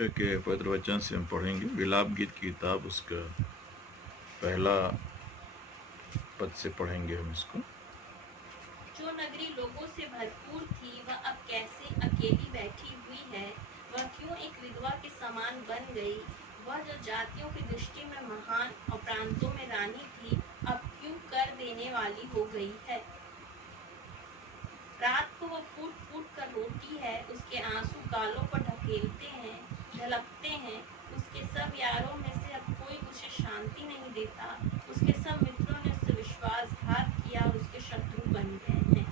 के पवित्र वचन से हम पढ़ेंगे विलाप गीत की किताब, उसका पहला पद से पढ़ेंगे हम इसको। जो नगरी लोगों से भरपूर थी वह अब कैसे अकेली बैठी हुई है। वह क्यों एक विधवा के समान बन गई। वह जो जातियों की दृष्टि में महान और प्रांतों में रानी थी अब क्यों कर देने वाली हो गई है। रात को वह फूट फूट कर रोती है, उसके आंसू गालों पर ढकेलते हैं, ढलकते हैं। उसके सब यारों में से अब कोई उसे शांति नहीं देता। उसके सब मित्रों ने उससे विश्वासघात किया और उसके शत्रु बन गए हैं।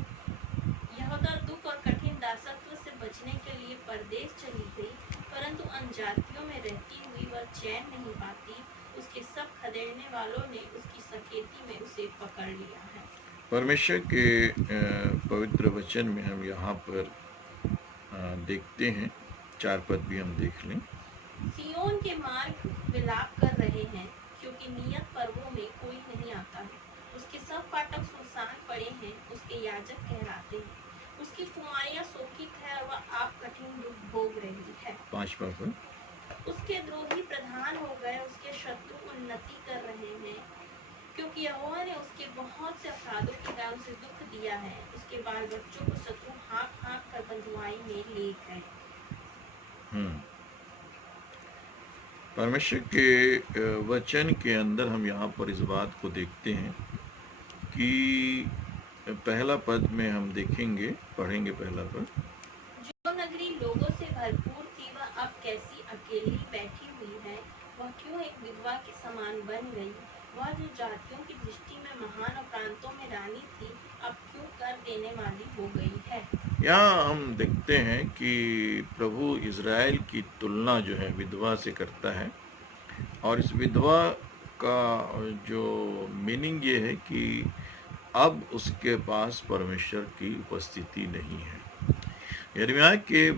यहूदा दुख और कठिन दासत्व से बचने के लिए परदेश चली गई, परंतु अन्यजातियों में रहती हुई वह चैन नहीं पाती। उसके सब खदेड़ने वालों ने उसकी सकेती में उसे पकड़ लिया है। परमेश्वर के पवित्र वचन में हम यहाँ पर देखते हैं, 4 पद भी हम देख लें। सियोन के मार्ग विलाप कर रहे हैं, क्योंकि नियत पर्वों में कोई नहीं आता है। उसके सब फाटक सुनसान पड़े हैं, उसके याजक कहलाते हैं। उसकी कुमारियां शोकित है और वह आप कठिन दुख भोग रही है। 5वां पद। उसके द्रोही प्रधान हो गए, उसके शत्रु उन्नति कर रहे हैं, क्योंकि यहोवा ने उसके बहुत से अपराधों के कारण उसे दुख दिया है। उसके बाल बच्चों को शत्रु हाँक हाँक कर बंधुआई में ले गए। परमेश्वर के वचन के अंदर हम यहाँ पर इस बात को देखते हैं कि पहला पद में हम देखेंगे, पढ़ेंगे पहला पद। जो नगरी लोगों से भरपूर थी वह अब कैसी अकेली बैठी हुई है। वह क्यों एक विधवा के समान बन गई। वह जो जातियों की दृष्टि में महान और प्रांतों में रानी थी अब क्यों कर देने वाली हो गई है। यहाँ हम देखते हैं कि प्रभु इज़राइल की तुलना जो है विधवा से करता है, और इस विधवा का जो मीनिंग ये है कि अब उसके पास परमेश्वर की उपस्थिति नहीं है। यिर्मयाह के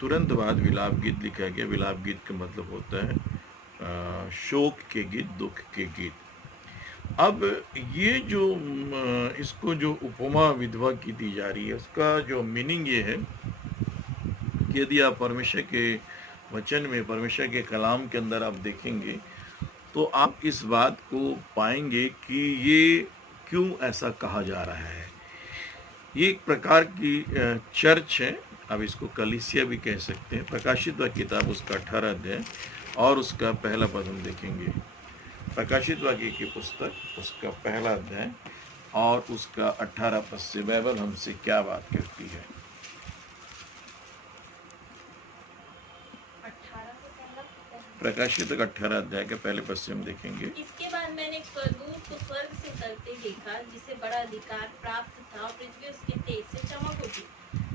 तुरंत बाद विलाप गीत लिखा गया। विलाप गीत का मतलब होता है शोक के गीत, दुख के गीत। अब ये जो इसको जो उपमा विधवा की दी जा रही है, उसका जो मीनिंग ये है कि यदि आप परमेश्वर के वचन में, परमेश्वर के कलाम के अंदर आप देखेंगे तो आप इस बात को पाएंगे कि ये क्यों ऐसा कहा जा रहा है। ये एक प्रकार की चर्च है, अब इसको कलीसिया भी कह सकते हैं। प्रकाशित वाक्य किताब उसका 18 अध्याय और उसका पहला पद हम देखेंगे। प्रकाशित वाक्य की पुस्तक उसका पहला अध्याय और उसका 18 पद से बाइबल हमसे क्या बात करती है। 18 से पहला प्रकाशित 18 अध्याय के पहले पद से हम देखेंगे। इसके बाद मैंने एक स्वर्गदूत को स्वर्ग से उतरते देखा, जिसे बड़ा अधिकार प्राप्त था और पृथ्वी उसके तेज से चमक उठी।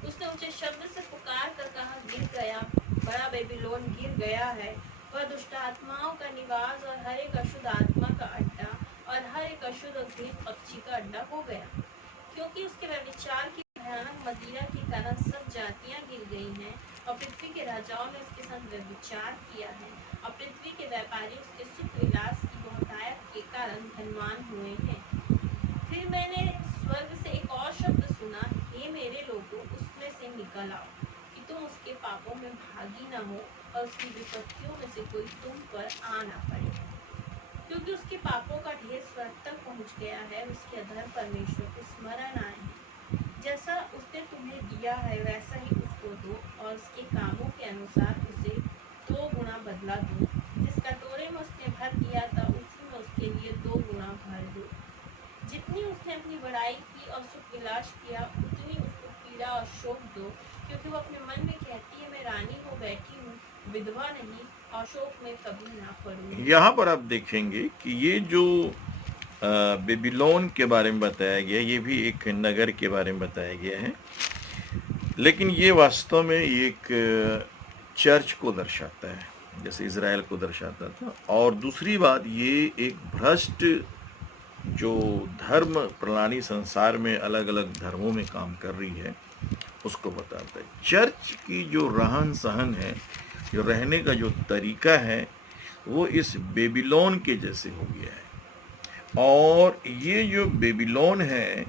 उसने ऊंचे शब्द से पुकार कर कहा, गिर गया, बड़ा बेबीलोन गिर गया है। वह दुष्ट आत्माओं का निवास और हर एक अशुद्ध आत्मा का अड्डा और हर एक अशुद्ध और घृत पक्षी का अड्डा हो गया, क्योंकि उसके व्यभिचार की भयानक मदिरा के कारण सब जातियां गिर गई हैं और पृथ्वी के राजाओं ने उसके साथ व्यभिचार किया है और पृथ्वी के व्यापारी उसके सुख विलास की बहुतायत के कारण धनवान हुए हैं। फिर मैंने स्वर्ग से एक और शब्द सुना, हे मेरे लोगों, उसमें से निकल आओ कि तुम उसके पापों में भागी न हो और उसकी विपत्तियों में से कोई तुम पर आ न पड़े, क्योंकि उसके पापों का ढेर स्वर्ग तक पहुंच गया है। उसके अधर्म परमेश्वर को स्मरण आए हैं। जैसा उसने तुम्हें दिया है वैसा ही उसको दो और उसके कामों के अनुसार उसे 2 गुना बदला दो। जिस कटोरे में उसने भर दिया था उसी में उसके लिए 2 गुना भर दो। जितनी उसने अपनी बड़ाई की और सुख विलास किया उतनी उसको पीड़ा और शोक दो, क्योंकि वो अपने मन में कहती है, मैं रानी हो बैठी हूँ, विधवा नहीं, और शोक में कभी ना पड़ूंगी। यहाँ पर आप देखेंगे कि ये जो बेबीलोन के बारे में बताया गया, ये भी एक नगर के बारे में बताया गया है, लेकिन ये वास्तव में एक चर्च को दर्शाता है, जैसे इज़राइल को दर्शाता था। और दूसरी बात, ये एक भ्रष्ट जो धर्म प्रणाली संसार में अलग अलग धर्मों में काम कर रही है उसको बताता है। चर्च की जो रहन सहन है, जो रहने का जो तरीका है, वो इस बेबीलोन के जैसे हो गया है। और ये जो बेबीलोन है,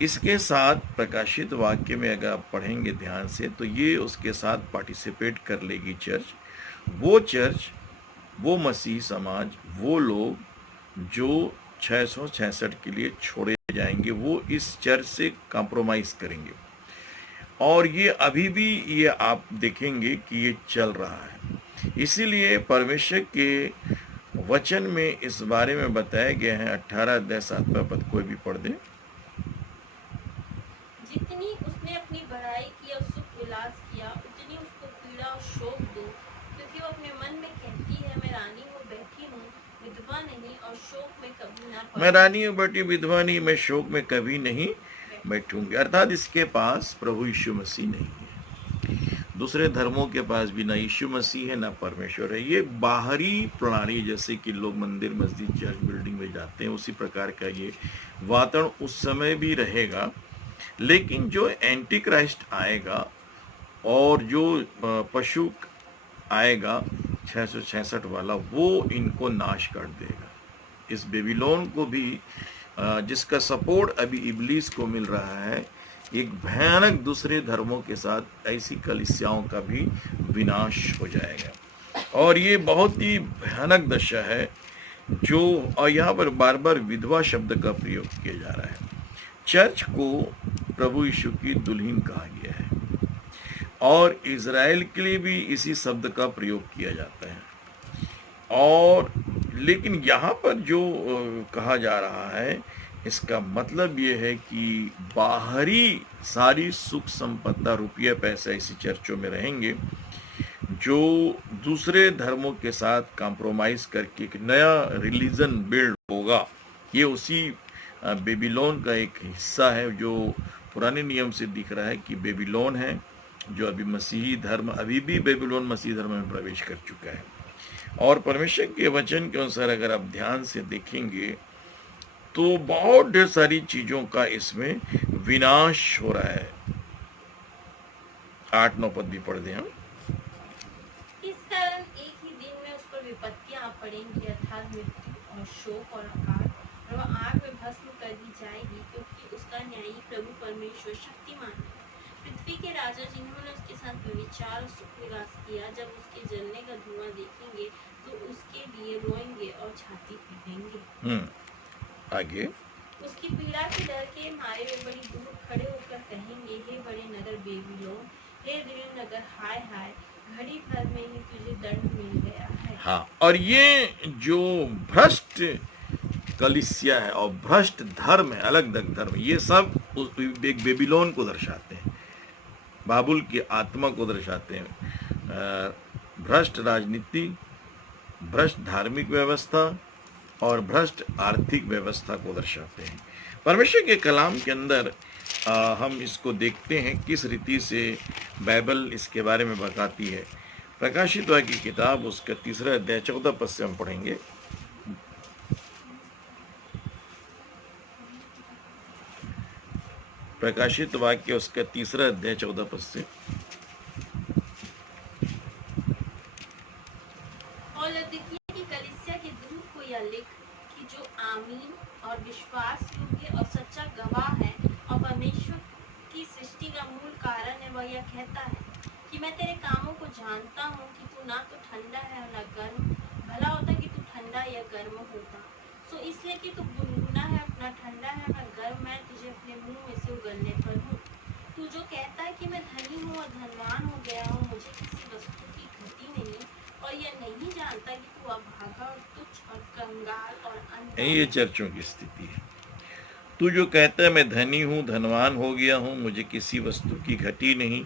इसके साथ प्रकाशित वाक्य में अगर आप पढ़ेंगे ध्यान से तो ये उसके साथ पार्टिसिपेट कर लेगी चर्च, वो मसीह समाज, वो लोग जो 666 के लिए छोड़े जाएंगे, वो इस चर्च से कॉम्प्रोमाइज करेंगे। और ये अभी भी ये आप देखेंगे कि ये चल रहा है। इसीलिए परमेश्वर के वचन में इस बारे में बताया गया है, 18 अध्याय 7वां पद, कोई भी पढ़ दे। जितनी उसने अपनी बढ़ाई की और सुख विलास किया, उतनी उसको पीड़ा और शोक दो, क्योंकि वो अपने मन में कहती है, मैं रानी हो बैठी हूँ, विधवा नहीं और शोक में कभी ना मैं रानी हूँ बैठी, विधवा नहीं, मैं शोक में कभी नहीं बैठूंगी। अर्थात इसके पास प्रभु यीशु मसीह नहीं है। दूसरे धर्मों के पास भी ना यीशु मसीह है ना परमेश्वर है। ये बाहरी प्रणाली, जैसे कि लोग मंदिर, मस्जिद, चर्च, बिल्डिंग में जाते हैं, उसी प्रकार का ये वातावरण उस समय भी रहेगा। लेकिन जो एंटी क्राइस्ट आएगा और जो पशु आएगा 666 वाला, वो इनको नाश कर देगा। इस बेबीलोन को भी, जिसका सपोर्ट अभी इब्लीस को मिल रहा है, एक भयानक दूसरे धर्मों के साथ ऐसी कलीसियाओं का भी विनाश हो जाएगा। और ये बहुत ही भयानक दशा है जो, और यहाँ पर बार बार विधवा शब्द का प्रयोग किया जा रहा है। चर्च को प्रभु यीशु की दुल्हन कहा गया है और इज़राइल के लिए भी इसी शब्द का प्रयोग किया जाता है। और लेकिन यहाँ पर जो कहा जा रहा है, इसका मतलब ये है कि बाहरी सारी सुख संपत्ति, रुपया, पैसा इसी चर्चों में रहेंगे, जो दूसरे धर्मों के साथ कॉम्प्रोमाइज करके एक नया रिलीजन बिल्ड होगा। ये उसी बेबीलोन का एक हिस्सा है जो पुराने नियम से दिख रहा है कि बेबीलोन है, जो अभी मसीही धर्म, अभी भी बेबीलोन मसीही धर्म में प्रवेश कर चुका है। और परमेश्वर के वचन के अनुसार अगर आप ध्यान से देखेंगे तो बहुत ढेर सारी चीजों का इसमें विनाश हो रहा है। 8-9 पद भी पढ़ दें हम। इस कारण एक ही दिन में उस पर विपत्तियां आ पड़ेंगी, अर्थात मृत्यु और शोक और अकाल, और वह आग में भस्म कर दी जाएगी, क्योंकि उसका न्यायी प्रभु परमेश्वर शक्तिमान है। पृथ्वी के राजा जिन्होंने उसके साथ व्यभिचार और सुख विलास किया, जब उसके जलने का धुआं देखेंगे तो उसके लिए रोएंगे और छाती पीटेंगे। आगे, उसकी पीड़ा के डर के मारे वे बड़ी दूर खड़े होकर कहेंगे, हे बड़े नगर बेबीलोन, हे दृढ़ नगर, हाय हाय, घड़ी भर में ही तुझे दंड मिल गया है। हाँ, और ये जो भ्रष्ट कलीसिया है और भ्रष्ट धर्म है, अलग अलग धर्म, ये सब एक बेबीलोन को दर्शाते हैं, बाबुल की आत्मा को दर्शाते हैं। भ्रष्ट राजनीति, भ्रष्ट धार्मिक व्यवस्था और भ्रष्ट आर्थिक व्यवस्था को दर्शाते हैं। परमेश्वर के कलाम के अंदर हम इसको देखते हैं किस रीति से बाइबल इसके बारे में बताती है। प्रकाशित वाक्य की किताब उसका 3 अध्याय 14 पद से हम पढ़ेंगे। प्रकाशित वाक्य उसका 3 अध्याय 14 पद से। और लौदीकिया की कलीसिया के दूत को यह लिख कि जो आमीन और विश्वास योग्य और सच्चा गवाह है और परमेश्वर की सृष्टि का मूल कारण है, वह यह कहता है कि मैं तेरे कामों को जानता हूँ कि तू ना तो ठंडा है और न गर्म। भला होता कि तू ठंडा या गर्म होता। सो इसलिए कि तू गुनगुना है, न ठंडा है न गर्म, मैं तुझे अपने मुंह में से उगलने पर हूँ। तू जो कहता है कि मैं धनी हूँ और धनवान हो गया हूँ, मुझे किसी वस्तु की घटी नहीं, और यह नहीं जानता कि तू अभागा और तुच्छ और कंगाल और अंधा। ये चर्चों की स्थिति है। तू जो कहता है मैं धनी हूँ, धनवान हो गया हूँ, मुझे किसी वस्तु की घटी नहीं,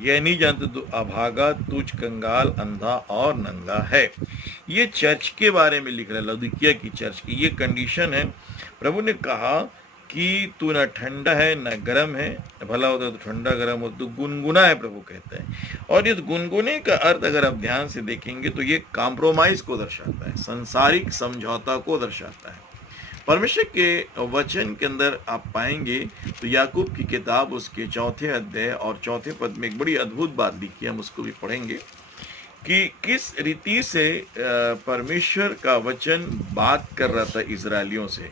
यह नहीं जानता तू अभागा, तुझ, कंगाल, अंधा और नंगा है। ये चर्च के बारे में लिख रहा है, लौदीकिया की चर्च की ये कंडीशन है। प्रभु ने कहा कि तू न ठंडा है न गर्म है, भला होता तो ठंडा गर्म हो, तू गुनगुना है, प्रभु कहता है। और इस गुनगुने का अर्थ अगर आप ध्यान से देखेंगे तो ये कॉम्प्रोमाइज को दर्शाता है, सांसारिक समझौता को दर्शाता है। परमेश्वर के वचन के अंदर आप पाएंगे तो याकूब की किताब उसके 4 अध्याय और 4 पद में एक बड़ी अद्भुत बात लिखी है, हम उसको भी पढ़ेंगे कि किस रीति से परमेश्वर का वचन बात कर रहा था इजरायलियों से।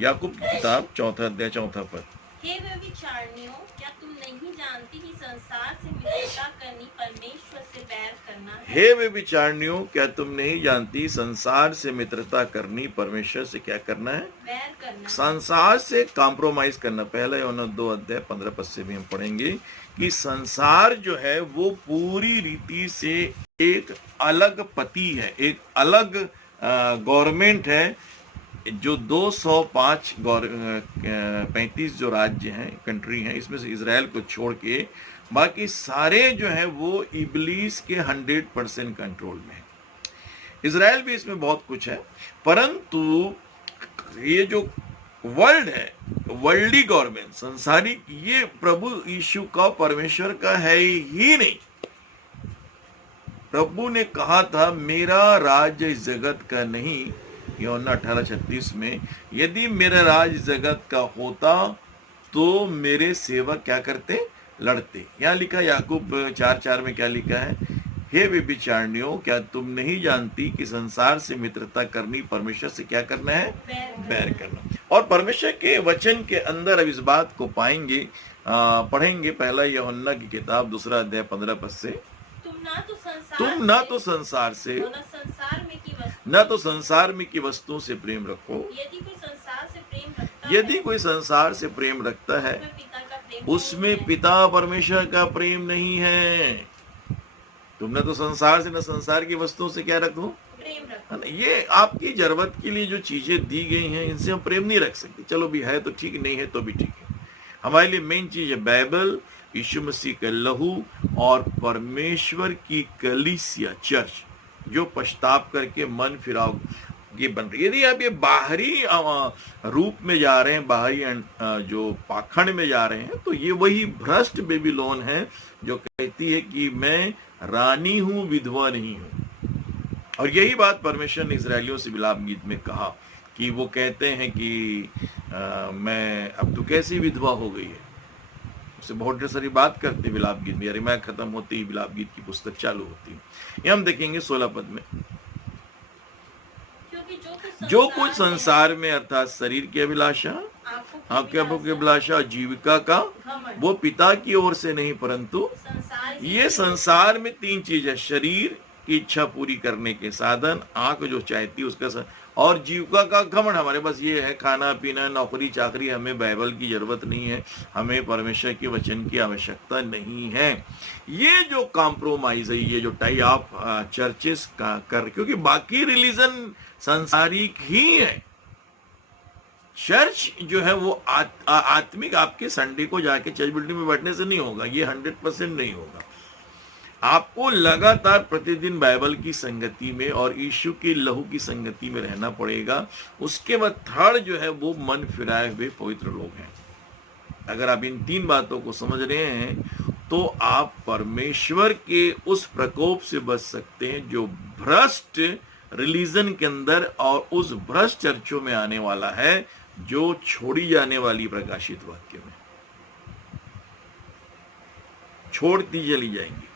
याकूब की किताब 4 अध्याय 4 पद। हे व्यभिचारिणियों, क्या तुम नहीं जानती कि संसार से मित्रता करनी परमेश्वर से बैर करना है? हे व्यभिचारिणियों, क्या तुम नहीं जानती संसार से मित्रता करनी परमेश्वर से क्या करना है? बैर करना है। संसार से कॉम्प्रोमाइज करना। पहला यूहन्ना 2:15 से भी हम पढ़ेंगे कि संसार जो है वो पूरी रीति से एक अलग पति है, एक अलग गवर्नमेंट है। जो 235 जो राज्य हैं, कंट्री हैं, इसमें से इजराइल को छोड़ के बाकी सारे जो है वो इब्लीस के 100% कंट्रोल में है। इजराइल भी इसमें बहुत कुछ है, परंतु ये जो वर्ल्ड है, वर्ल्डली गवर्नमेंट, संसारिक, ये प्रभु यीशु का, परमेश्वर का है ही नहीं। प्रभु ने कहा था मेरा राज्य इस जगत का नहीं, यूहन्ना 18:36 में, यदि मेरा राज्य जगत का होता तो मेरे सेवक क्या करते? लड़ते। यहाँ लिखा याकूब 4:4 में क्या लिखा है? हे व्यभिचारिणियों, क्या तुम नहीं जानती कि संसार से मित्रता करनी परमेश्वर से क्या करना है? बैर करना। और परमेश्वर के वचन के अंदर अब इस बात को पाएंगे, पढ़ेंगे पहला यूहन्ना की किताब 2:15 से। तुम ना तो संसार से न तो संसार में की वस्तुओं से प्रेम रखो। यदि कोई संसार से प्रेम रखता है उसमें पिता परमेश्वर का प्रेम नहीं है। तुम न तो संसार से, न संसार की वस्तुओं से क्या रखो? प्रेम रखो। ये आपकी जरूरत के लिए जो चीजें दी गई हैं, इनसे हम प्रेम नहीं रख सकते। चलो भी है तो ठीक, नहीं है तो भी ठीक है। हमारे लिए मेन चीज है बाइबल, यीशु मसीह का लहू और परमेश्वर की कलीसिया, चर्च, जो पश्चाताप करके मन फिराव ये बन रही है। यदि आप ये बाहरी रूप में जा रहे हैं, बाहरी जो पाखंड में जा रहे हैं, तो ये वही भ्रष्ट बेबीलोन है जो कहती है कि मैं रानी हूं, विधवा नहीं हूं। और यही बात परमेश्वर ने इजरायलियों से विलाप गीत में कहा कि वो कहते हैं कि मैं अब तो कैसी विधवा हो गई है। उससे बहुत ढेर सारी बात करते हैं विलाप गीत में। यिर्मयाह खत्म होती ही विलाप गीत की पुस्तक चालू होती है। ये हम देखेंगे 16 पद में, जो कुछ संसार में अर्थात शरीर की अभिलाषा, आंखों की अभिलाषा और जीविका का, वो पिता की ओर से नहीं परंतु ये संसार में 3 चीज है: शरीर की इच्छा पूरी करने के साधन, आंख जो चाहती है उसका, और जीविका का घमंड। हमारे पास ये है खाना पीना, नौकरी चाकरी, हमें बाइबल की जरूरत नहीं है, हमें परमेश्वर के वचन की आवश्यकता नहीं है। ये जो कॉम्प्रोमाइज है, ये जो टाई ऑफ चर्चेस का कर, क्योंकि बाकी रिलीजन सांसारिक ही है। चर्च जो है वो आत्मिक आपके संडे को जाके चर्च बिल्डिंग में बैठने से नहीं होगा, ये 100% नहीं होगा। आपको लगातार प्रतिदिन बाइबल की संगति में और यीशु के लहू की संगति में रहना पड़ेगा। उसके बाद थर्ड जो है वो मन फिराए हुए पवित्र लोग हैं। अगर आप इन 3 बातों को समझ रहे हैं तो आप परमेश्वर के उस प्रकोप से बच सकते हैं जो भ्रष्ट रिलीजन के अंदर और उस भ्रष्ट चर्चों में आने वाला है, जो छोड़ी जाने वाली प्रकाशित वाक्य में छोड़ती चली जाएंगी।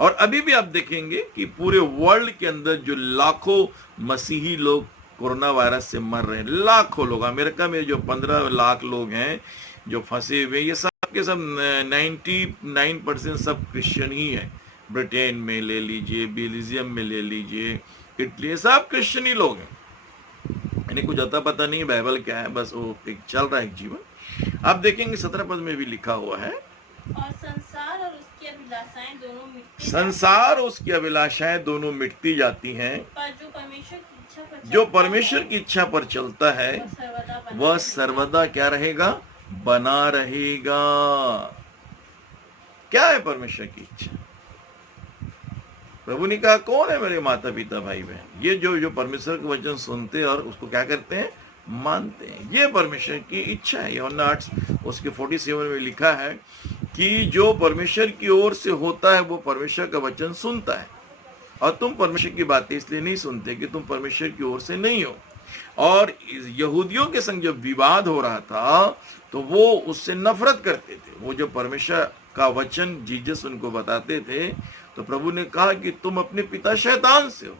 और अभी भी आप देखेंगे कि पूरे वर्ल्ड के अंदर जो लाखों मसीही लोग कोरोना वायरस से मर रहे हैं, लाखों लोग। अमेरिका में जो 15 लाख लोग हैं जो फंसे हुए, ये सब के सब 99% सब क्रिश्चियन ही है। ब्रिटेन में ले लीजिए, बेल्जियम में ले लीजिए, इटली, सब क्रिश्चियन ही लोग हैं। इन्हें कुछ अता पता नहीं बाइबल क्या है, बस वो एक चल रहा है जीवन। आप देखेंगे 17 पद में भी लिखा हुआ है, और संसार और उसकी अभिलाषाएं दोनों मिटती मिटती जाती हैं, पर जो परमेश्वर की इच्छा पर चलता है वह सर्वदा क्या रहेगा? बना रहेगा। क्या है परमेश्वर की इच्छा? प्रभु ने कहा कौन है मेरे माता पिता भाई बहन? ये जो परमेश्वर के वचन सुनते हैं और उसको क्या करते हैं? मानते हैं। ये परमेश्वर की इच्छा है। यूहन्ना 8 उसके 47 में लिखा है कि जो परमेश्वर की ओर से होता है वो परमेश्वर का वचन सुनता है, और तुम परमेश्वर की बातें इसलिए नहीं सुनते कि तुम परमेश्वर की ओर से नहीं हो। और यहूदियों के संग जब विवाद हो रहा था तो वो उससे नफरत करते थे। वो जो परमेश्वर का वचन जीसस उनको बताते थे, तो प्रभु ने कहा कि तुम अपने पिता शैतान से हो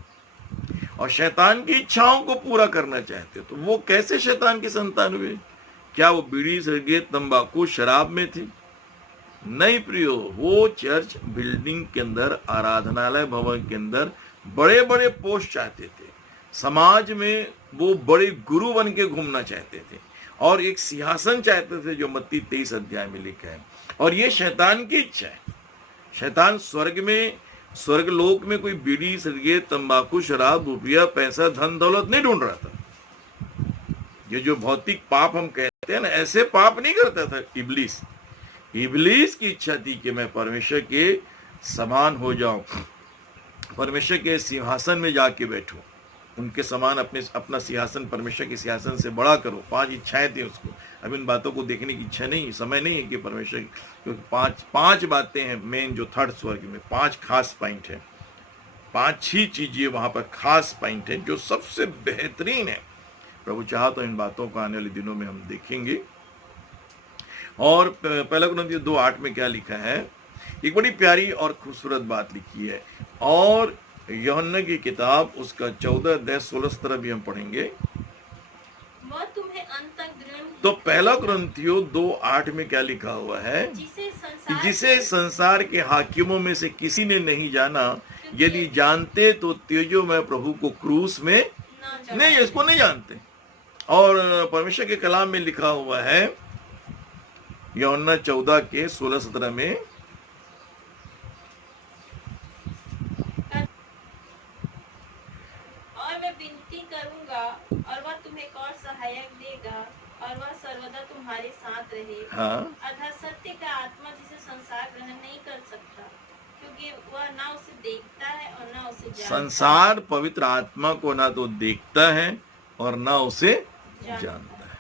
और शैतान की इच्छाओं को पूरा करना चाहते हो। तो वो कैसे शैतान की संतान हुए? क्या वो बीड़ी सिगरेट तंबाकू शराब में थी? नहीं प्रियो, वो चर्च बिल्डिंग के अंदर, आराधनालय भवन के अंदर बड़े बड़े पोस्ट चाहते थे, समाज में वो बड़े गुरु बन के घूमना चाहते थे, और एक सिंहासन चाहते थे जो मत्ती 23 अध्याय में लिखा है। और ये शैतान की इच्छा है। शैतान स्वर्ग लोक में कोई बीड़ी सिगरेट तंबाकू शराब रुपया पैसा धन दौलत नहीं ढूंढ रहा था। ये जो भौतिक पाप हम कहते हैं ना, ऐसे पाप नहीं करता था इब्लीस। इब्लीस की इच्छा थी कि मैं परमेश्वर के समान हो जाऊं, परमेश्वर के सिंहासन में जाके बैठूं, उनके समान अपना सिंहासन परमेश्वर के सिंहासन से बड़ा करो। 5 इच्छाएं थी उसको। अब इन बातों को देखने की इच्छा नहीं, समय नहीं है कि परमेश्वर, क्योंकि पांच बातें हैं मेन, जो थर्ड स्वर्ग में 5 खास पॉइंट है, 5 ही चीजें वहां पर खास पॉइंट है जो सबसे बेहतरीन है। प्रभु चाहा तो इन बातों को आने वाले दिनों में हम देखेंगे। और पहला कुरिन्थियों 2:8 में क्या लिखा है, एक बड़ी प्यारी और खूबसूरत बात लिखी है। और यूहन्ना की किताब उसका 14 अध्याय 16 भी हम पढ़ेंगे। वह तुम्हें अंत तक दृढ़, तो पहला कुरिन्थियों 2:8 में क्या लिखा हुआ है, जिसे संसार के हाकिमों में से किसी ने नहीं जाना, यदि जानते तो तेजो में प्रभु को क्रूस में नहीं, इसको नहीं जानते। और परमेश्वर के कलाम में लिखा हुआ है यूहन्ना 14 के 16-17 में, और मैं विनती करूंगा और वह तुम्हें एक और सहायक देगा, और वह सर्वदा तुम्हारे साथ रहेगा। हाँ, अर्थात सत्य का आत्मा, जिसे संसार ग्रहण नहीं कर सकता, क्योंकि वह ना उसे देखता है और ना उसे जानता। संसार पवित्र आत्मा को ना तो देखता है और ना उसे जानता है।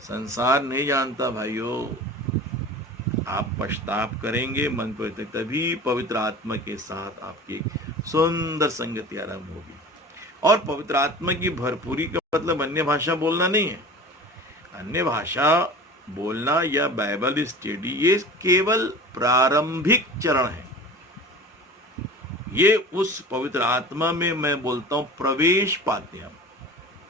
संसार नहीं जानता भाइयों। आप पश्चाताप करेंगे मन पर, तभी पवित्र आत्मा के साथ आपकी सुंदर संगति आरंभ होगी। और पवित्र आत्मा की भरपूरी का मतलब अन्य भाषा बोलना नहीं है। अन्य भाषा बोलना या बाइबल स्टडी ये केवल प्रारंभिक चरण है। ये उस पवित्र आत्मा में मैं बोलता हूं प्रवेश पाते हैं हम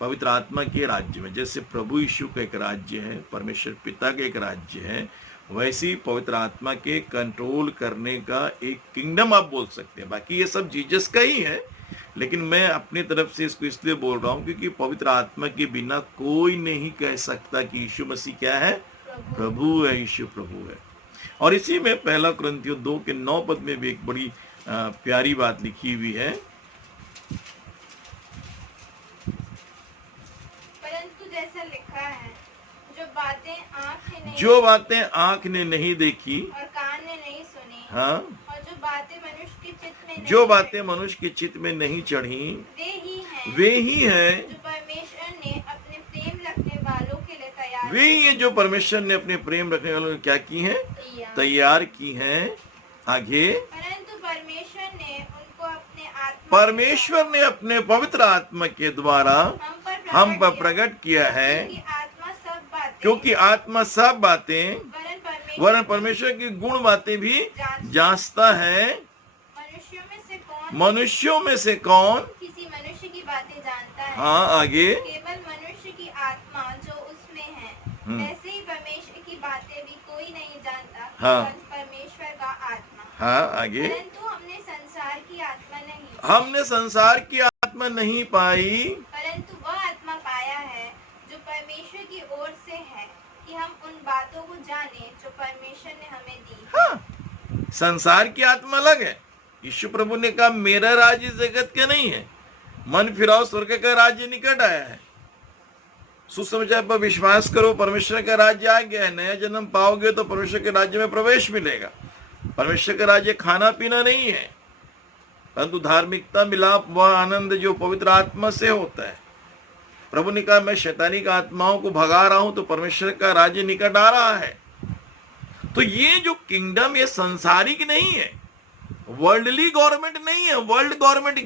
पवित्र आत्मा के राज्य में। जैसे प्रभु यीशु का एक राज्य है, परमेश्वर पिता का एक राज्य है, वैसी पवित्र आत्मा के कंट्रोल करने का एक किंगडम आप बोल सकते हैं। बाकी ये सब जीसस का ही है, लेकिन मैं अपनी तरफ से इसको इसलिए बोल रहा हूं क्योंकि पवित्र आत्मा के बिना कोई नहीं कह सकता कि यीशु मसीह क्या है, प्रभु है, यीशु प्रभु है। और इसी में पहला कुरिन्थियों 2 के 9 पद में भी एक बड़ी प्यारी बात लिखी हुई है। परंतु जैसा लिखा है, जो बातें आँख ने नहीं देखी और कान ने नहीं सुनी, हाँ, और जो बातें मनुष्य के चित्त में नहीं चढ़ी, वे ही हैं जो परमेश्वर ने अपने प्रेम रखने वालों के लिए तैयार वे ही है जो परमेश्वर ने अपने प्रेम रखने वालों को क्या की हैं, तैयार की हैं। आगे, परंतु परमेश्वर ने अपने पवित्र आत्मा के द्वारा हम पर प्रकट किया है, क्योंकि आत्मा सब बातें वरन परमेश्वर की गुण बातें भी जांचता है। मनुष्यों में से कौन किसी मनुष्य की बातें जानता है? हाँ, आगे, केवल मनुष्य की आत्मा जो उसमें है। ऐसे ही परमेश्वर की बातें भी कोई नहीं जानता, हाँ, परमेश्वर का आत्मा। हाँ, आगे, परंतु हमने संसार की आत्मा नहीं पाई, परंतु वह आत्मा पाया है जो परमेश्वर की ओर से है, कि हम उन बातों को जाने जो परमेश्वर ने हमें दी। हाँ, संसार की आत्मा अलग है। यीशु प्रभु ने कहा मेरा राज्य जगत का नहीं है, मन फिराओ स्वर्ग का राज्य निकट आया है। सुसमाचार पर विश्वास करो, परमेश्वर का राज्य आ गया है। नया जन्म पाओगे तो परमेश्वर के राज्य में प्रवेश मिलेगा। परमेश्वर का राज्य खाना पीना नहीं है, परंतु धार्मिकता, मिलाप, वह आनंद जो पवित्र आत्मा से होता है। प्रभु ने कहा मैं शैतानी का आत्माओं को भगा रहा हूं, तो परमेश्वर का राज्य निकट आ रहा है। तो ये जो किंगडम ये संसारिक नहीं है, वर्ल्डली गवर्नमेंट नहीं है, वर्ल्ड गवर्नमेंट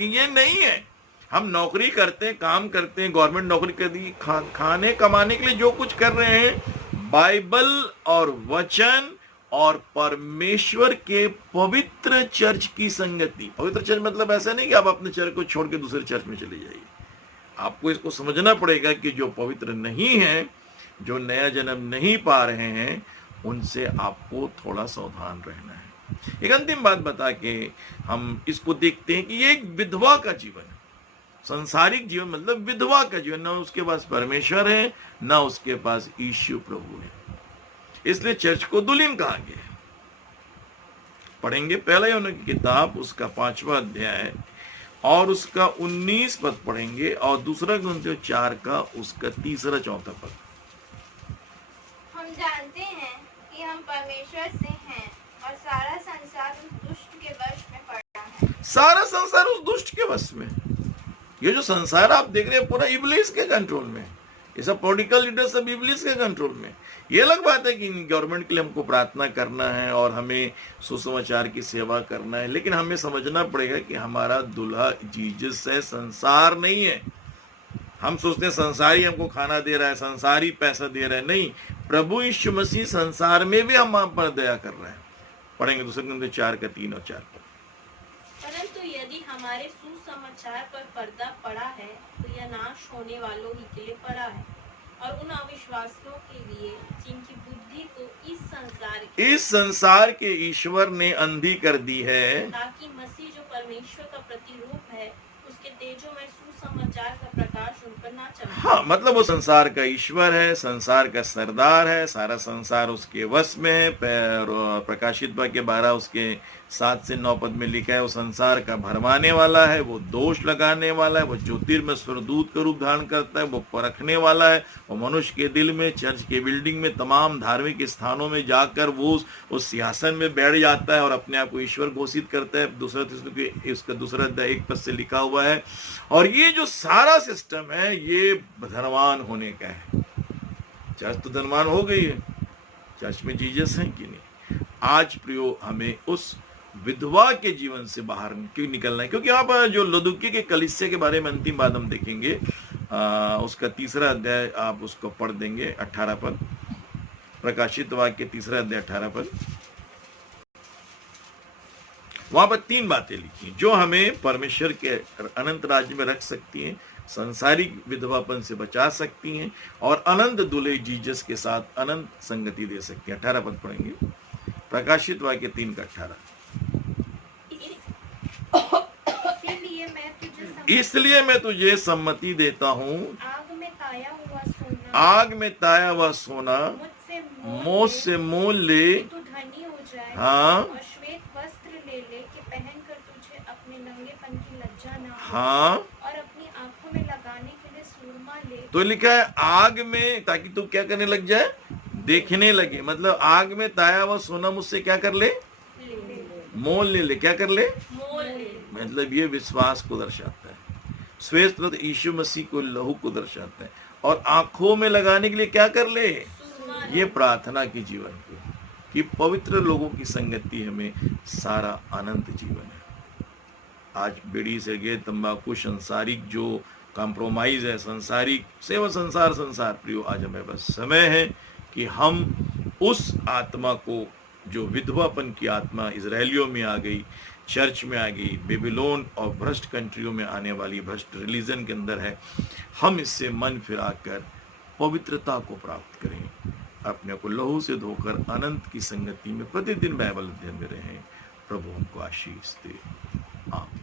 ये नहीं है। हम नौकरी करते हैं, काम करते हैं, गवर्नमेंट नौकरी कर दी, खाने कमाने के लिए जो कुछ कर रहे हैं, बाइबल और वचन और परमेश्वर के पवित्र चर्च की संगति। पवित्र चर्च मतलब ऐसा नहीं कि आप अपने चर्च को छोड़ के दूसरे चर्च में चले जाइए। आपको इसको समझना पड़ेगा कि जो पवित्र नहीं है जो नया जन्म नहीं पा रहे हैं उनसे आपको थोड़ा सावधान रहना है। एक अंतिम बात बता के हम इसको देखते हैं कि ये एक विधवा का जीवन है। संसारिक जीवन मतलब विधवा का जीवन, ना उसके पास परमेश्वर है ना उसके पास यीशु प्रभु है। इसलिए चर्च को दुल्हन कहा गया है। पढ़ेंगे पहला यूहन्ना की किताब उसका 5वां अध्याय और उसका 19 पद पढ़ेंगे और दूसरा कुरिन्थियों 4 का उसका 3-4 पद। हम जानते हैं कि हम परमेश्वर से हैं और सारा संसार उस दुष्ट के वश में पड़ा है। सारा संसार उस दुष्ट के वश में। ये जो संसार आप देख रहे हैं पूरा इब्लीस के कंट्रोल में, ये सब पॉलिटिकल लीडर सब इब्लीस के कंट्रोल में। ये अलग बात है कि गवर्नमेंट के लिए हमको प्रार्थना करना है और हमें सुसमाचार की सेवा करना है, लेकिन हमें समझना पड़ेगा कि हमारा दूल्हा जीसस है, संसार नहीं है। हम सोचते हैं संसार ही हमको खाना दे रहा है, संसार ही पैसा दे रहा है। नहीं, प्रभु यीशु मसीह संसार में भी हम पर दया कर रहा है। पढ़ेंगे दूसरे कुरिन्थियों 4 का 3 और 4 पद। परंतु यदि हमारे सुसमाचार पर पर्दा पड़ा है तो यह नाश होने वालों ही के लिए पड़ा है और उन अविश्वासियों के लिए जिनकी बुद्धि को इस संसार के ईश्वर ने अंधी कर दी है, ताकि मसीह जो परमेश्वर का प्रतिरूप है उसके तेजोमय सुसमाचार का प्रकाश उन पर ना चमके। हाँ, मतलब वो संसार का ईश्वर है, संसार का सरदार है, सारा संसार उसके वश में है। प्रकाशित वाक्य 12 उसके 7 से 9 पद में लिखा है वो संसार का भरमाने वाला है, वो दोष लगाने वाला है, वो ज्योतिर्मय स्वरदूत का रूप धारण करता है, वो परखने वाला है। वो मनुष्य के दिल में, चर्च के बिल्डिंग में, तमाम धार्मिक स्थानों में जाकर वो उस सिंहासन में बैठ जाता है और अपने आप को ईश्वर घोषित करता है। इसका दूसरा अध्याय 1 पद से लिखा हुआ है। और ये जो सारा सिस्टम है ये धनवान होने का है। चर्च तो धनवान हो गई है, चर्च में जीसस है कि नहीं। आज प्रियो हमें उस विधवा के जीवन से बाहर क्यों निकलना है, क्योंकि यहाँ पर जो लुदुकी के कलीसिया के बारे में अंतिम बात हम देखेंगे। उसका 3रा अध्याय आप उसको पढ़ देंगे 18 पद। प्रकाशित वाक्य 3रा अध्याय 18 पद। वहां पर 3 बातें लिखी जो हमें परमेश्वर के अनंत राज्य में रख सकती हैं, संसारिक विधवापन से बचा सकती हैं और अनंत दूल्हे जीसस के साथ अनंत संगति दे सकती हैं। 18 पद पढ़ेंगे, प्रकाशित वाक्य 3 का 18। इसलिए मैं तुझे सम्मति देता हूँ, आग में ताया हुआ सोना मुझ से मोल ले, तू धनी हो जाए। हाँ, और श्वेत वस्त्र ले ले कि पहनकर तुझे अपने नंगेपन की लज्जा ना हो, हाँ, और अपनी आंखों में लगाने के लिए सुरमा ले। तो लिखा है आग में, ताकि तू क्या करने लग जाए, देखने लगे। मतलब आग में ताया हुआ सोना मुझसे क्या कर ले, मोल ले। क्या कर ले, मोल ले। मतलब ये विश्वास को दर्शाता है। श्वेत वस्त्र यीशु मसीह को लहू को दर्शाता है। और आंखों में लगाने के लिए क्या कर ले, ये प्रार्थना की जीवन को, कि पवित्र लोगों की संगति हमें सारा अनंत जीवन है। आज बीड़ी सिगरेट तंबाकू संसारिक जो कॉम्प्रोमाइज है, संसारिक सेवा, संसार प्रियो, आज हमें बस समय है कि हम उस आत्मा को, जो विधवापन की आत्मा इजरायलियों में आ गई, चर्च में आ गई, बेबीलोन और भ्रष्ट कंट्रियों में आने वाली भ्रष्ट रिलीजन के अंदर है, हम इससे मन फिराकर पवित्रता को प्राप्त करें, अपने को लहू से धोकर अनंत की संगति में प्रतिदिन बाइबल अध्ययन में रहें। प्रभु हमको आशीष दे। आमीन।